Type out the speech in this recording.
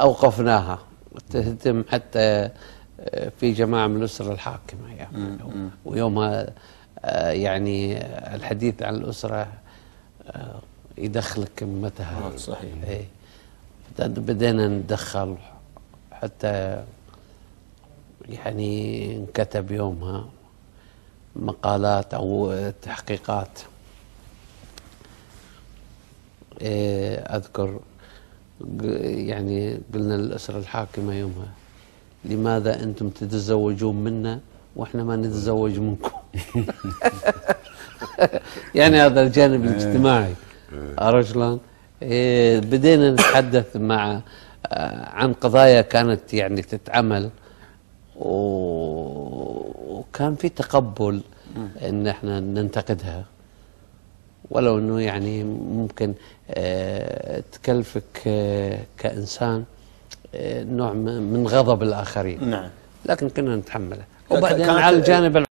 أوقفناها تتم حتى في جماعة من الأسرة الحاكمة يعني. ويومها يعني الحديث عن الأسرة يدخلك قمتها. صحيح. بدينا ندخل حتى يعني انكتب يومها مقالات أو تحقيقات. أذكر يعني قلنا للأسرة الحاكمة يومها: لماذا أنتم تتزوجون منا وإحنا ما نتزوج منكم؟ يعني هذا الجانب الاجتماعي. عرفت شلون؟ بدينا نتحدث عن قضايا كانت يعني تتعمل، وكان في تقبل ان احنا ننتقدها، ولو انه يعني ممكن تكلفك كإنسان نوع من غضب الآخرين. نعم. لكن كنا نتحمله. وبعدين على الجانب